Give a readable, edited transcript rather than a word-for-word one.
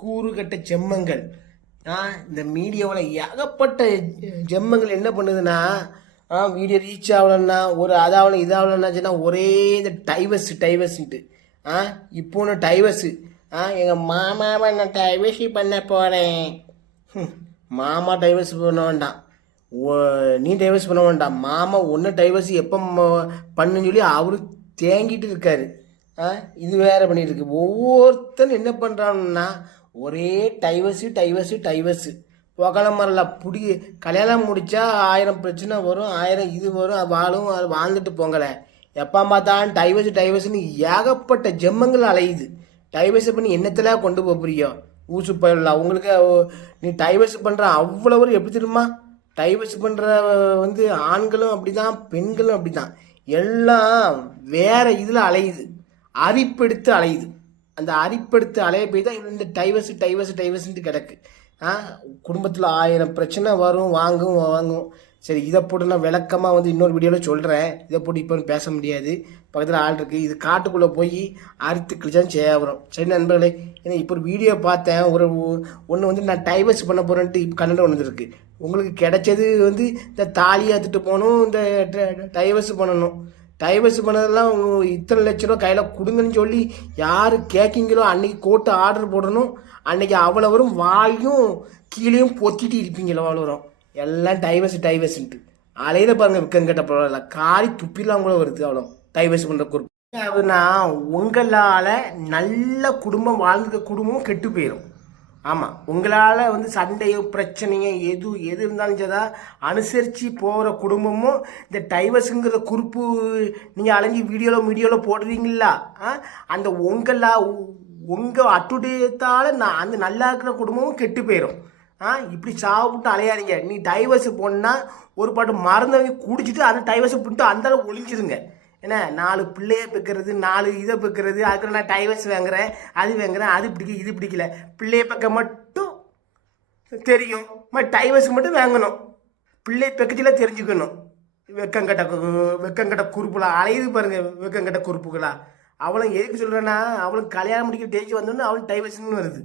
கூறுகட்ட ஜெம்மங்கள். இந்த மீடியாவில் ஏகப்பட்ட ஜெம்மங்கள் என்ன பண்ணுதுன்னா, வீடியோ ரீச் ஆகலன்னா ஒரு அதாவலம் இதாகலன்னாச்சுன்னா ஒரே இந்த டைவர்ஸ்ன்ட்டு இப்போ ஒன்று டைவர்ஸு எங்கள் மாமாவை நான் டைவர்ஸி பண்ண போகிறேன். மாமா டைவர்ஸ் பண்ண வேண்டாம், நீ டைவர்ஸ் பண்ண வேண்டாம். மாமா ஒன்று டைவர்ஸ் எப்போ பண்ணுன்னு சொல்லி அவரு தேங்கிட்டு இருக்காரு. இது வேற பண்ணிட்டு இருக்கு. ஒவ்வொருத்தரும் என்ன பண்ணுறான்னா ஒரே டைவர்ஸு புகழ மரல புடி. கல்யாணம் முடித்தா 1000 பிரச்சனை வரும், 1000 இது வரும், வாழும் அது வாழ்ந்துட்டு போங்கலை. எப்போ பார்த்தாலும் டைவர்ஸ்னு ஏகப்பட்ட ஜெம்மங்கள் அலையுது. டைவர்ஸ் பண்ணி என்னத்தில் கொண்டு போறியோ ஊசு போயிடலாம். உங்களுக்கு நீ டைவர்ஸ் பண்ணுற அவ்வளோ எப்படி தெரியுமா? டைவர்ஸ் பண்ணுற ஆண்களும் அப்படி தான், பெண்களும் அப்படி தான். எல்லாம் வேற இதில் அலையுது, அரிப்பெடுத்து அலையுது. அந்த அரிப்படுத்து அலைய போய் தான் இந்த டைவர்ஸ்ன்ட்டு கிடக்கு. குடும்பத்தில் 1000 பிரச்சனை வரும், வாங்கும். சரி, இதை போட்டு நான் விளக்கமாக இன்னொரு வீடியோவில் சொல்கிறேன். இதை போட்டு இப்போ பேச முடியாது, பக்கத்தில் ஆள் இருக்குது. இது காட்டுக்குள்ளே போய் அறுத்து கிழிச்சாலும் சேவரும். சரி நண்பர்களே, ஏன்னா இப்போ ஒரு வீடியோ பார்த்தேன். ஒன்று நான் டைவர்ஸ் பண்ண போகிறேன்ட்டு இப்போ கன்னடம் வந்துருக்கு. உங்களுக்கு கிடைச்சது இந்த தாலியை எடுத்துகிட்டு போகணும், இந்த டைவர்ஸ் பண்ணணும். டைவர்ஸ் பண்ணதெல்லாம் இத்தனை லட்ச ரூபா கையில் கொடுங்கன்னு சொல்லி யார் கேட்கிங்களோ அன்னைக்கு கோர்ட்டு ஆர்டர் போடணும். அன்னைக்கு அவ்வளோ வரும், வாயும் கீழேயும் பொத்திட்டு இருப்பீங்களோ அவ்வளோ வரும். எல்லாம் டைவர்ஸ்ன்ட்டு அலையில பாருங்க. விற்கங்கிட்ட பரவாயில்ல, காரி துப்பிலாம் கூட வருது. அவ்வளோ டைவர்ஸ் பண்ணுற குரூப். அதுனா உங்களால் நல்ல குடும்பம் வாழ்ந்துக்க குடும்பமும் கெட்டு போயிடும். ஆமாம், உங்களால் சண்டையோ பிரச்சனையோ எது இருந்தாலும் சரி அனுசரித்து போகிற குடும்பமும் இந்த டைவர்ஸுங்கிற குறிப்பு நீங்கள் அலைஞ்சி மீடியோவில் போடுறீங்களா, அந்த உங்கள் அட்டுடையத்தால் அந்த நல்லா இருக்கிற குடும்பமும் கெட்டு போயிடும். இப்படி சாப்பிட்டு அலையாதீங்க. நீ டைவர்ஸ் போனால் ஒரு பாட்டு மறந்தவங்க குடிச்சிட்டு அந்த டைவர்ஸை பண்ணிட்டு அந்தளவு ஒழிஞ்சிருங்க. ஏன்னா 4 பிள்ளைய பெக்கிறது, 4 இதை பெக்கிறது, அதுக்கு நான் டைவர்ஸ் வாங்குறேன், அது பிடிக்கல, இது பிடிக்கல. பிள்ளைய பக்க மட்டும் தெரியும், டைவர்ஸ் மட்டும் வாங்கணும். பிள்ளை பெக்கச்சிலாம் தெரிஞ்சுக்கணும். வெக்கங்கட்ட குறுப்புலா அலையுது பாருங்க, வெக்கங்கட்ட குறுப்புகளா. அவளும் எதுக்கு சொல்கிறேன்னா, அவளுக்கு கல்யாணம் முடிக்கிற டேஜ் வந்தோன்னு அவளுக்கு டைவர்ஸ்ன்னு வருது.